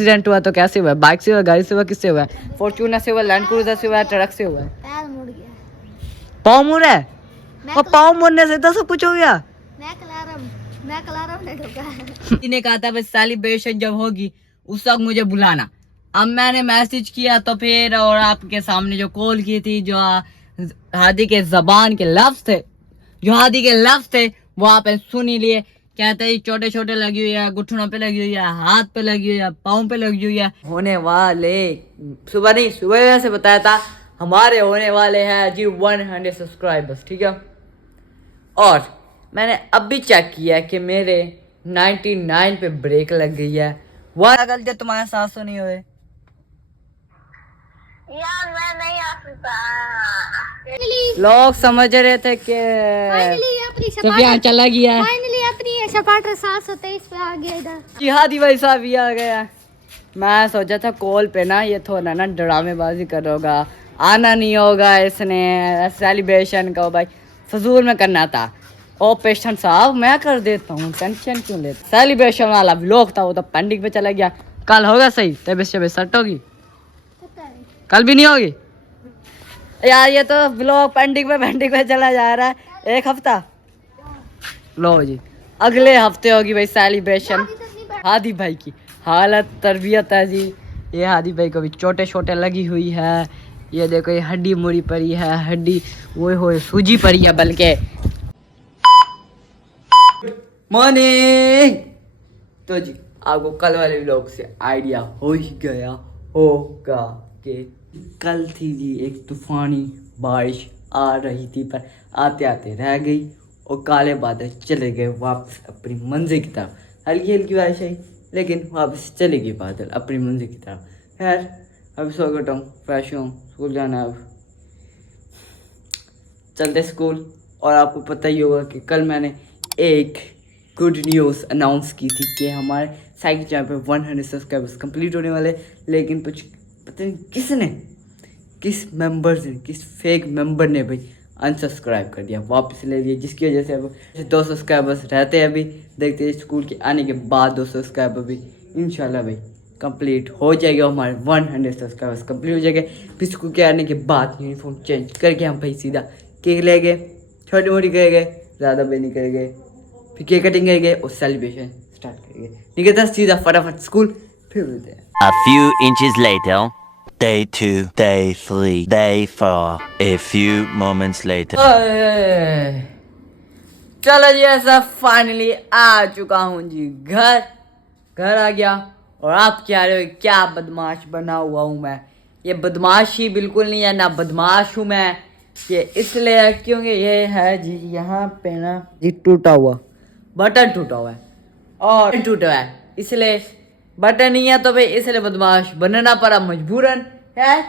Accident हुआ तो कैसे हुआ? बाइक से हुआ, गाड़ी से हुआ, किससे हुआ? फॉर्च्यूनर से हुआ, लैंड क्रूजर से हुआ, ट्रक से हुआ? पैर मुड़ गया। पाँव मुड़ा है? और पाँव मुड़ने से तो सब कुछ हो गया। मैं कलारम ने ठोका। ने कहा था बस सेलिब्रेशन जब होगी उस वक्त मुझे बुलाना। अब मैंने मैसेज किया तो फिर, और आपके सामने जो कॉल की थी, जो हादी के जबान के लफ्ज थे, वो आपने सुन ही लिए। कहते हैं छोटे छोटे लगी हुई है, घुटनों पे लगी हुई है, हाथ पे लगी हुई है, पाँव पे लगी हुई है। होने वाले सुबह से बताया था हमारे होने वाले हैं जी 100 सब्सक्राइबर्स, ठीक है। और मैंने अब भी चेक किया कि मेरे 99 पे ब्रेक लग गई है। वह गलती तुम्हारे साथ तो नहीं हुए यार, मैं नहीं आ सकता। लोग समझ रहे थे कि फाइनली चला गया। फाइनली अपनी सपाटर 723 पे आ गया इधर। जिहादी भाई साहब भी आ गया। मैं सोचा था कॉल पे ना ये थोड़ा ना ड्रामेबाजी कर होगा, आना नहीं होगा इसने, सेलिब्रेशन का भाई फजूल में करना था। ओ पेशेंट साहब मैं कर देता हूँ, टेंशन क्यों लेते? सेलिब्रेशन वाला व्लॉग था वो तो पेंडिंग पे चला गया। कल होगा सही? तबीयत शबीयत सेट होगी? कल भी नहीं होगी यार, ये तो व्लॉग पेंडिंग पे चला जा रहा है 1 हफ्ता। लो जी, अगले हफ्ते होगी भाई सेलिब्रेशन। हादी भाई की हालत तरबियत है जी। ये हादी भाई को भी छोटे छोटे लगी हुई है। ये देखो ये हड्डी मुड़ी पड़ी है, हड्डी वो हो सूजी पड़ी है बल्कि। मॉर्निंग। तो जी आपको कल वाले व्लॉग से आइडिया हो ही गया होगा कि कल थी जी एक तूफानी बारिश आ रही थी, पर आते आते रह गई और काले बादल चले गए वापस अपनी मंजिल की तरफ। हल्की हल्की बारिश आई लेकिन वापस चले गए बादल अपनी मंजिल की तरफ। खैर अब सो गया हूँ, फ्रेश हूँ, स्कूल जाना। अब चलते स्कूल। और आपको पता ही होगा कि कल मैंने एक गुड न्यूज़ अनाउंस की थी कि हमारे साइकिल चैनल पे 100 सब्सक्राइबर्स कंप्लीट होने वाले। लेकिन कुछ पता नहीं किस मेंबर ने, किस फेक मेंबर ने भाई अनसब्सक्राइब कर दिया, वापस ले लिया, जिसकी वजह से अब 200 सब्सक्राइबर्स रहते हैं। अभी देखते हैं स्कूल के आने के बाद 200 सब्सक्राइबर भी इंशाल्लाह भाई कंप्लीट हो जाएगा। हमारे 100 सब्सक्राइबर्स कंप्लीट हो जाएंगे। फिर स्कूल के आने के बाद यूनिफॉर्म चेंज करके हम भाई सीधा केक ले गए, छोटी मोटी करेंगे, ज़्यादा भी नहीं करेंगे। फिर केक कटिंग करेंगे और सेलिब्रेशन स्टार्ट करेंगे। ठीक है, सीधा फटाफट स्कूल फिर मिलते हैं। A few inches later. Day 2, Day 3, Day 4. A few moments later. चलो जी ऐसा फाइनली आ चुका हूँ जी घर आ गया। और आप क्या रहे हो, क्या बदमाश बना हुआ हूँ मैं? ये बदमाशी बिल्कुल नहीं है, ना बदमाश हूँ मैं। ये इसलिए क्योंकि ये है जी यहाँ पे ना जी टूटा हुआ बटन टूटा हुआ है और टूटा है, इसलिए बटन नहीं है तो भाई इसलिए बदमाश बनना पड़ा मजबूरन है।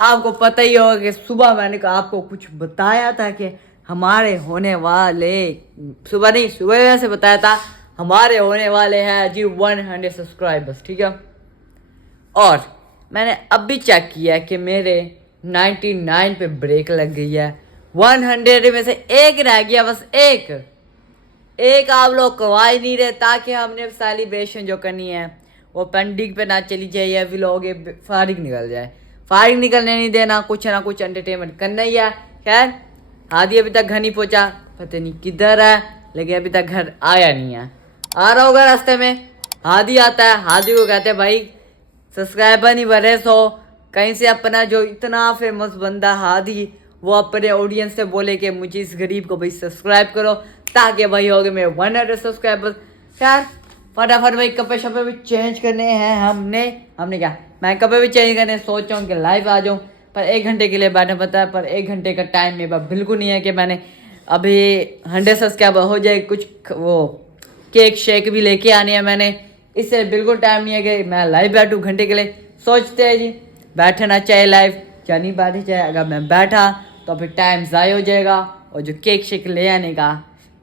आपको पता ही होगा कि सुबह मैंने आपको कुछ बताया था कि हमारे होने वाले, सुबह से बताया था हमारे होने वाले हैं जी 100 सब्सक्राइबर्स, ठीक है। और मैंने अब भी चेक किया कि मेरे 99 पे ब्रेक लग गई है। 100 में से एक रह गया, बस एक आप लोग करवा ही नहीं रहे, ताकि हमने सेलिब्रेशन जो करनी है वो पेंडिंग पे ना चली जाए या व्लॉग फारिग निकल जाए। फारिग निकलने नहीं देना, कुछ ना कुछ एंटरटेनमेंट करना ही है। खैर हादी अभी तक घर नहीं पहुंचा, पता नहीं किधर है, लेकिन अभी तक घर आया नहीं है। आ रहा होगा रास्ते में। हादी आता है, हादी को कहते हैं भाई सब्सक्राइबर नहीं बढ़े, सो कहीं से अपना जो इतना फेमस बंदा हादी वो अपने ऑडियंस से बोले कि मुझे इस गरीब को भाई सब्सक्राइब करो, ताकि भाई हो गए मेरे 100 सब्सक्राइबर्स। खैर फटाफट भाई कपड़े शपड़े भी चेंज करने हैं हमने क्या, मैं कपड़े भी चेंज करने सोच रहा हूँ कि लाइव आ जाऊँ, पर 1 घंटे के लिए बैठना पड़ता है। पर 1 घंटे का टाइम मेरे पास बिल्कुल नहीं है कि मैंने अभी 100 सब्सक्राइबर हो जाए। कुछ वो केक शेक भी लेके आने हैं मैंने, इससे बिल्कुल टाइम नहीं है कि मैं लाइव बैठूँ घंटे के लिए। सोचते हैं जी बैठना चाहिए लाइव या नहीं बैठना चाहिए। अगर मैं बैठा तो फिर टाइम ज़ाया हो जाएगा और जो केक शेक ले आने का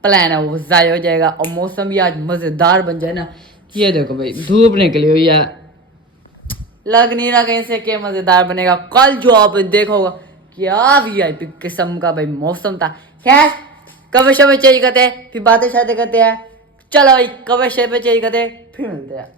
प्लान है वो ज़ाया हो जाएगा। और मौसम भी आज मज़ेदार बन जाए ना। ये देखो भाई धूप निकली हुई है, लग नहीं रहा कहीं से कि मज़ेदार बनेगा। कल जो आप देखोगा क्या वीआईपी किस्म का भाई मौसम था। खैर कभी शबे चेंज करते हैं, फिर बातें शातें करते हैं। चलो भाई कभी शबे चेंज करते हैं, फिर मिलते हैं।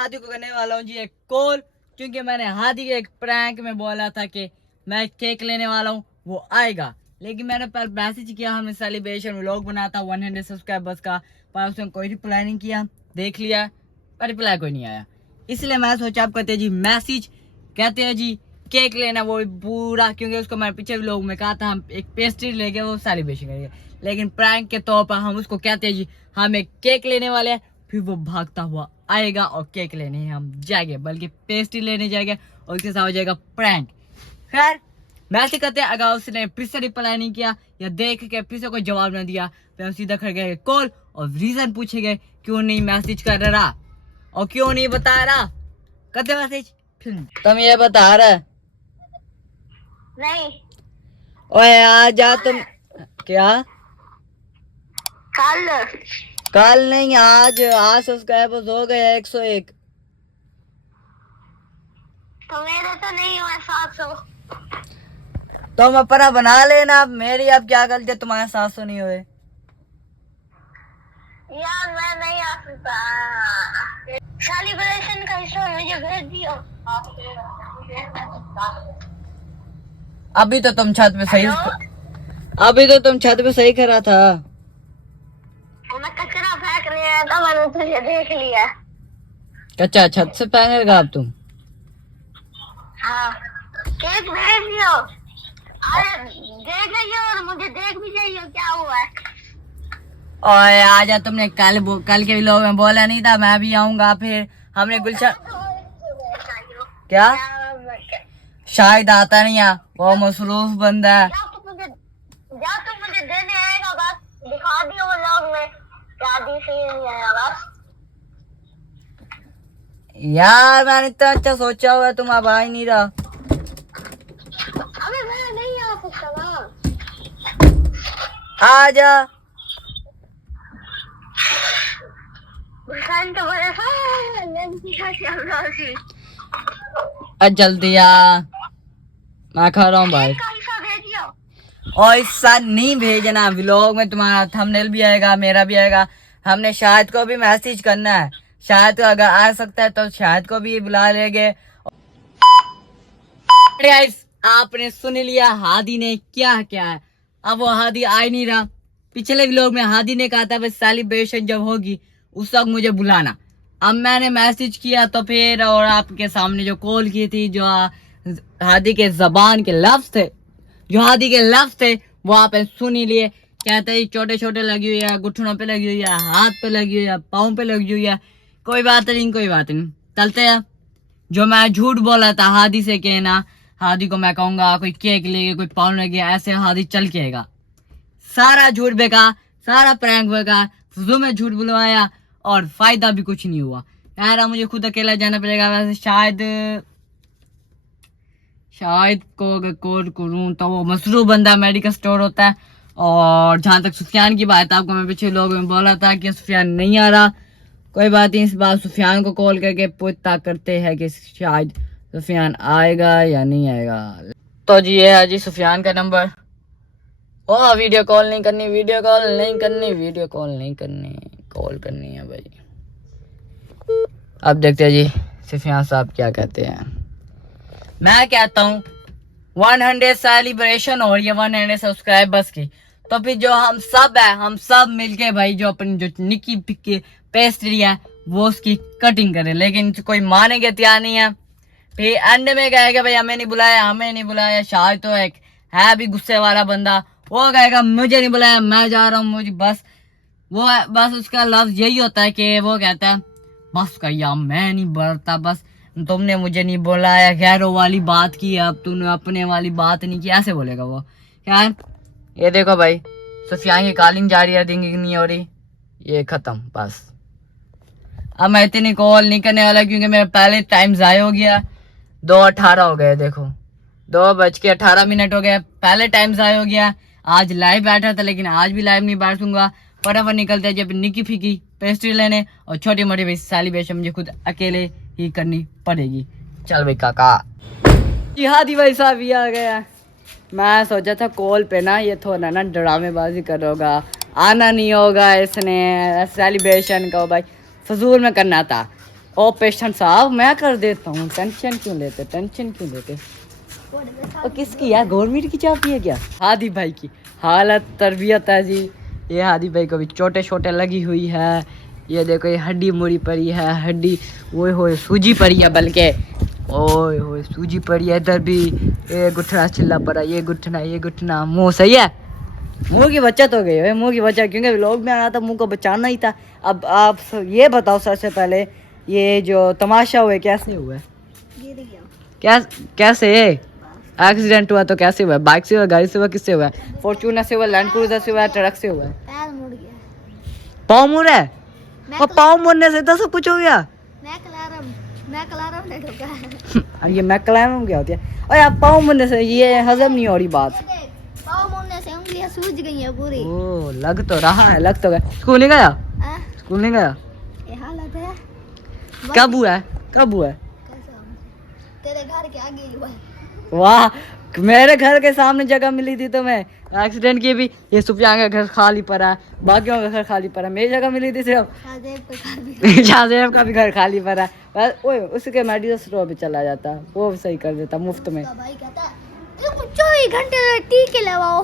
हादी को करने वाला हूँ जी एक कॉल, क्योंकि मैंने हादी के एक प्रैंक में बोला था कि मैं केक लेने वाला हूँ, वो आएगा। लेकिन मैंने पर मैसेज किया, हमें सेलिब्रेशन व्लॉग बनाता 100 सब्सक्राइबर्स का, पर उसने कोई रिप्लाई नहीं किया। देख लिया पर रिप्लाई कोई नहीं आया, इसलिए मैं सोचा आप कहते हैं जी मैसेज, कहते हैं जी केक लेना वो पूरा, क्योंकि उसको मैं पीछे व्लॉग में कहा था हम एक पेस्ट्री लेके वो सेलिब्रेशन करेंगे, लेकिन प्रैंक के तौर पर हम उसको कहते हैं जी हम एक केक लेने वाले हैं। फिर वो भागता हुआ आएगा और केक लेने हम जाएंगे, बल्कि पेस्ट्री लेने जाएंगे और उसके साथ हो जाएगा प्रैंक। खैर मैसेज करते हैं, अगर उसने फिर से रिप्लाई नहीं किया या देख के फिर से कोई जवाब ना दिया तो हम सीधा कर गए कॉल और रीजन पूछेंगे क्यों नहीं मैसेज कर रहा और क्यों नहीं बता रहा। करते मैसेज, तुम ये बता रहा नहीं, ओए आ जा तुम। क्या कल नहीं आज सब्सक्राइबर्स हो गए 101। तो मेरे तो नहीं हुआ 700। तुम अपना बना लेना, मेरी अब क्या गलती है तुम्हारे 700 नहीं हुए। यार मैं नहीं आ सकता, सेलिब्रेशन का हिस्सा मुझे भेज दियो। अभी तो तुम छत पे सही करा था। मैं कचरा फेंक लिया था, मैंने तुझे देख लिया। कच्चा छत से फेंकेगा अब तुम। हाँ केक भेज दियो, अरे देख लियो और मुझे देख भी जाइयो क्या हुआ है। ओए आजा, तुमने कल के व्लॉग में बोला नहीं था मैं भी आऊंगा। फिर हमने गुलशन क्या शायद आता नहीं है, वो मसरूफ बंदा है। जा तू मुझे देने आएगा, बस दिखा दियो व्लॉग में शादी से नहीं आया बस। यार मैंने इतना अच्छा सोचा हुआ है, तुम अब आ ही नहीं रहा। अबे मैं नहीं आ सकता ना। आजा तो बड़े जल्दी आ, मैं खा रहा हूँ भाई। और ऐसा नहीं भेजना, व्लॉग में तुम्हारा थंबनेल भी आएगा, मेरा भी आएगा। हमने शाहिद को भी मैसेज करना है, शाहिद को अगर आ सकता है तो शाहिद को भी बुला लेंगे। आपने सुन लिया हादी ने क्या क्या है। अब वो हादी आ ही नहीं रहा। पिछले व्लॉग में हादी ने कहा था बस सेलिब्रेशन जब होगी उस वक्त मुझे बुलाना। अब मैंने मैसेज किया तो फिर, और आपके सामने जो कॉल की थी, जो हादी के जबान के लफ्ज थे, वो आपने सुन ही लिए। कहते हैं छोटे छोटे लगी हुई है, घुटनों पे लगी हुई है, हाथ पे लगी हुई है, पाँव पे लगी हुई है। कोई बात नहीं, चलते हैं। जो मैं झूठ बोला था हादी से कहना, हादी को मैं कहूंगा कोई केक लेके कोई पाउन लगे, ऐसे हादी चल के आएगा। सारा झूठ बेकार, सारा प्रैंक बेकार, फुजू में झूठ बुलवाया और फायदा भी कुछ नहीं हुआ। यार मुझे खुद अकेला जाना पड़ेगा। वैसे शायद को अगर कॉल करूँ तो वो मसरूफ बंदा मेडिकल स्टोर होता है। और जहाँ तक सुफियान की बात है, आपको मैं पिछले लोगों में बोला था कि सुफियान नहीं आ रहा। कोई बात नहीं, इस बार सुफियान को कॉल करके पूछता करते हैं कि शायद सुफियान आएगा या नहीं आएगा। तो जी ये है जी सुफियान का नंबर। ओ वीडियो कॉल नहीं करनी, कॉल करनी है भाई। अब देखते हैं जी सुफियान साहब क्या कहते हैं। मैं कहता हूँ 100 सेलिब्रेशन और ये 100 सब्सक्राइबर्स की, तो फिर जो हम सब मिलके भाई जो अपनी जो निक्की पिक्की पेस्ट्री है वो उसकी कटिंग करें। लेकिन कोई माने के तैयार नहीं है। फिर एंड में कहेगा भाई हमें नहीं बुलाया। शायद तो एक है भी गुस्से वाला बंदा, वो कहेगा मुझे नहीं बुलाया, मैं जा रहा हूँ, मुझे बस उसका लफ्ज यही होता है कि वो कहता है बस कहिया मैं नहीं बढ़ता, बस तुमने मुझे नहीं बुलाया, गैरों वाली बात की, अब तूने अपने वाली बात नहीं की, ऐसे बोलेगा वो। खैर ये देखो भाई सुफियान की कॉलिंग जारी है, रिंगिंग नहीं हो रही, ये खत्म बस। अब मैं इतनी कॉल नहीं करने वाला क्योंकि मेरा पहले टाइम ज़ाया हो गया। 2:18 हो गए, देखो 2:18 हो गए, पहले टाइम ज़ाया हो गया। आज लाइव बैठा था लेकिन आज भी लाइव नहीं बैठूंगा। फटाफट निकलते हैं जब निकी फीकी पेस्ट्री लेने और छोटी मोटी भाई सेलिब्रेशन मुझे खुद अकेले ही करनी पड़ेगी। चल भाई काका जी, हादी भाई साहब भी आ गया। मैं सोचा था कॉल पे ना ये थोड़ा ना ड्रामेबाजी करोगा, आना नहीं होगा इसने सेलिब्रेशन का भाई फजूल में करना था। ओ पेशेंट साहब मैं कर देता हूँ, टेंशन क्यों लेते, टेंशन क्यों लेते। और किसकी है, गवर्नमेंट की चाबी है क्या? हादी भाई की हालत तरबियत है जी। ये हादी भाई को भी छोटे छोटे लगी हुई है। ये देखो ये हड्डी मुड़ी पड़ी है, हड्डी ओए होए सूजी पड़ी है, बल्कि ओए होए सूजी पड़ी है इधर भी। ये गुठना चिल्ला पड़ा, ये गुठना मुंह सही है, मुंह की बचत हो गई है, मुंह की बचत, क्योंकि व्लॉग में आना था, मुंह को बचाना ही था। अब आप ये बताओ सबसे पहले, ये जो तमाशा हुआ है कैसे हुआ है? क्या कैसे एक्सीडेंट हुआ? तो कैसे हुआ? बाइक से हुआ, गाड़ी से हुआ, किससे हुआ? फॉर्च्यूनर से हुआ, लैंड क्रूजर से हुआ, ट्रक से हुआ? पैर मुड़ गया। पाँव मुड़ा है? और पाँव मुड़ने से तो सब कुछ हो गया। मैकलारम ने ठोका। ये मैकलैरन क्या होती है? और यार पाँव मुड़ने से ये हजम नहीं हो रही बात। पाँव मुड़ने से उंगलियां सूज गई है पूरी। ओ लग तो रहा है, लग तो गया। स्कूल नहीं गया? हाँ? स्कूल नहीं गया? ये हालत है। कब हुआ है, कब हुआ है? तेरे घर के आगे ही हुआ है। वाह, मेरे घर के सामने जगह मिली थी तो मैं एक्सीडेंट की भी। ये सुफियान का घर खाली पड़ा है, बाकियों का घर खाली पड़ा है, मेरी जगह मिली थी सिर्फ। शाहजेब का भी घर खाली पड़ा है। बस ओए उसके मेडिकल स्टोर पे चला जाता, वो भी सही कर देता मुफ्त में। भाई कहता है 24 घंटे टीके लगाओ।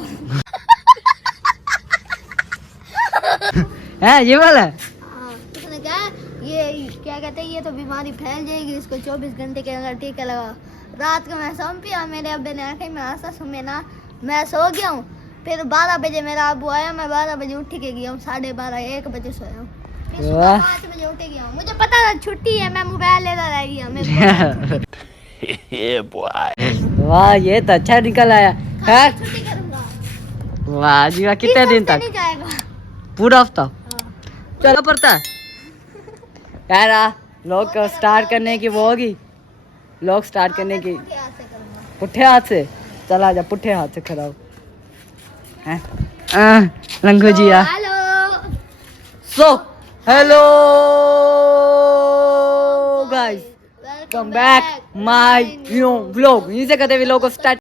है ये वाला है? हाँ, उसने कहा ये क्या कहते हैं, ये तो बीमारी फैल जाएगी, इसको 24 घंटे के अंदर टीका लगा। रात को मैं सो पिया, मेरे अब्बे ने आके मैं आसा सुमे ना, मैं सो गया हूँ। फिर 12 बजे मेरा अब्बू आया, मैं 12 बजे उठ के गया हूँ, 12:30 1 बजे सोया हूँ। फिर सुबह 5 बजे उठ गया हूँ, मुझे पता था छुट्टी है, मैं मोबाइल लेकर रह गया। मैं Yeah, boy. वाह ये तो अच्छा निकल आया। खैर छुट्टी करूंगा। वाह जी वाह, कितने दिन तक? नहीं जाएगा। पूरा हफ्ता हाँ। चलो पड़ता है यार। लोग स्टार्ट करने की वो होगी, लोग स्टार्ट करने की पुठे हाथ से करूंगा। पुट्ठे हाथ से। चला जा पुट्ठे हाथ से खड़ा हो। हैं लंगू जी यार। Hello so hello guys, come back my new vlog. यहीं से कहते व्लॉग को स्टार्ट।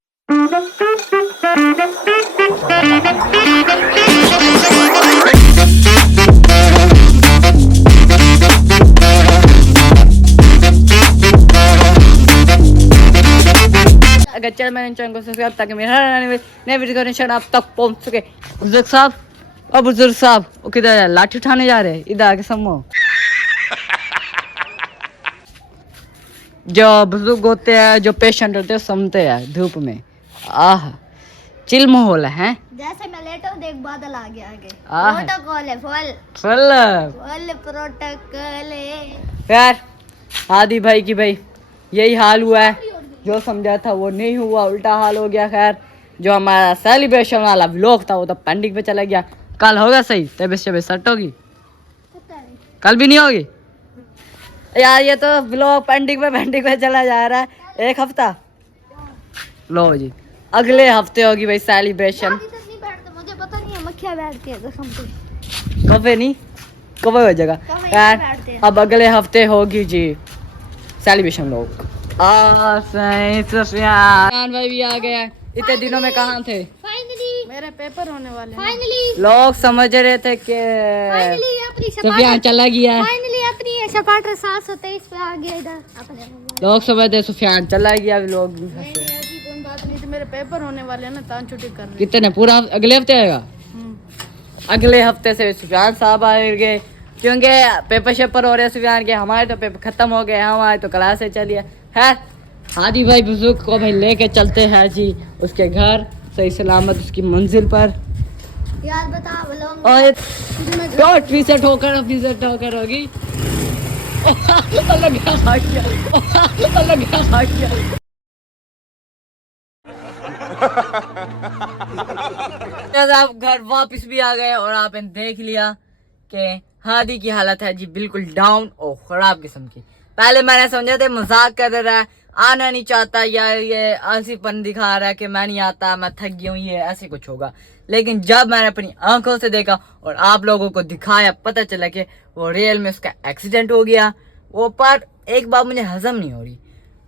अगर चैनल मैंने चैनल को सब्सक्राइब ताकि मेरे हर आने वाले नए वीडियो का निशान आप तक पहुंच सके। बुजुर्ग साहब, और बुजुर्ग साहब वो किधर है? लाठी उठाने जा रहे हैं, इधर आके समो। जो बुजुर्ग होते हैं, जो पेशेंट होते हैं, समते हैं धूप में। आह चिल माहौल है। जैसे मैं लेटा हूँ देख बादल आ गया आगे। आह। प्रोटोकॉल है फुल चल फुल प्रोटोकॉल है। यार हादी भाई की भाई यही हाल हुआ है, जो समझा था वो नहीं हुआ, उल्टा हाल हो गया। खैर जो हमारा सेलिब्रेशन वाला व्लॉग था वो तो पेंडिंग पे चला गया। कल होगा सही, तबीयत शबीयत सेट होगी? कल भी नहीं होगी यार, ये तो व्लॉग पेंडिंग पे चला जा रहा है। 1 हफ्ता लो जी, अगले हफ्ते होगी भाई सेलिब्रेशन। नहीं बैठते, मुझे पता नहीं है, मक्खियाँ बैठती है कसम से। कभी नहीं, कभी हो जाएगा यार। अब अगले हफ्ते होगी जी सेलिब्रेशन। लोग सुफियान भाई भी आ गए। इतने दिनों में कहाँ थे? फाइनली मेरे पेपर होने वाले हैं। फाइनली लोग समझ रहे थे कि अपनी सुफियान चला गया है। फाइनली अपनी सपाटर 723 पे आ गया इधर अपने। लोग समझते सुफियान चला गया। लोग भी नहीं हंसे। नहीं, ऐसी कोई बात नहीं थी, मेरे पेपर होने वाले हैं ना, तान छुट्टी कर रही कितने पूरा अगले हफ्ते आएगा? हूँ। अगले हफ्ते से सुफियान साहब आएंगे, क्योंकि पेपर शेपर हो रहे हैं सुफियान के। हमारे तो पेपर खत्म हो गए, हमारे तो क्लासें चली है। हादी भाई बुजुर्ग को भाई लेके चलते हैं जी उसके घर, सही सलामत उसकी मंजिल पर। यार बता लोग और टी शर्ट होकर अपनी शर्ट होकर होगी। अलग भाग गया, अलग भाग गया। आप घर वापस भी आ गए और आपने देख लिया कि हादी की हालत है जी बिल्कुल डाउन और खराब किस्म की। पहले मैंने समझा था मजाक कर रहा है, आना नहीं चाहता या ये आलसीपन दिखा रहा है कि मैं नहीं आता, मैं थक गई हूँ, ये ऐसे कुछ होगा। लेकिन जब मैंने अपनी आंखों से देखा और आप लोगों को दिखाया, पता चला कि वो रियल में उसका एक्सीडेंट हो गया। वो पर एक बात मुझे हजम नहीं हो रही।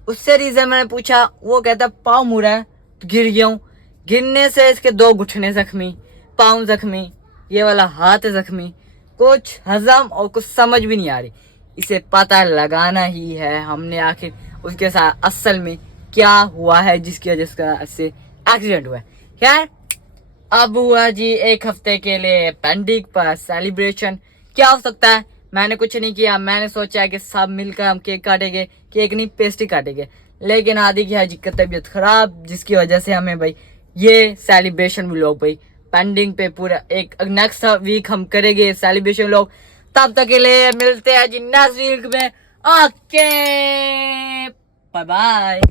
उससे रीजन मैंने पूछा, वो कहता पाँव मुड़ा है तो गिर गया हूँ। गिरने से इसके 2 घुटने जख्मी, पाँव जख्मी, ये वाला हाथ जख्मी। कुछ हजम और कुछ समझ भी नहीं आ रही। इसे पता लगाना ही है हमने आखिर उसके साथ असल में क्या हुआ है जिसकी वजह से एक्सीडेंट हुआ है। खैर अब हुआ जी 1 हफ्ते के लिए पेंडिंग पर सेलिब्रेशन। क्या हो सकता है, मैंने कुछ नहीं किया। मैंने सोचा कि सब मिलकर हम केक काटेंगे, केक नहीं पेस्ट्री काटेंगे, लेकिन आदि की है जी की तबीयत खराब, जिसकी वजह से हमें भाई ये सेलिब्रेशन व्लॉग भाई पेंडिंग पे पूरा एक नेक्स्ट वीक हम करेंगे सेलिब्रेशन व्लॉग। तब तक के लिए मिलते हैं जी नेक्स्ट वीक में। Okay bye bye.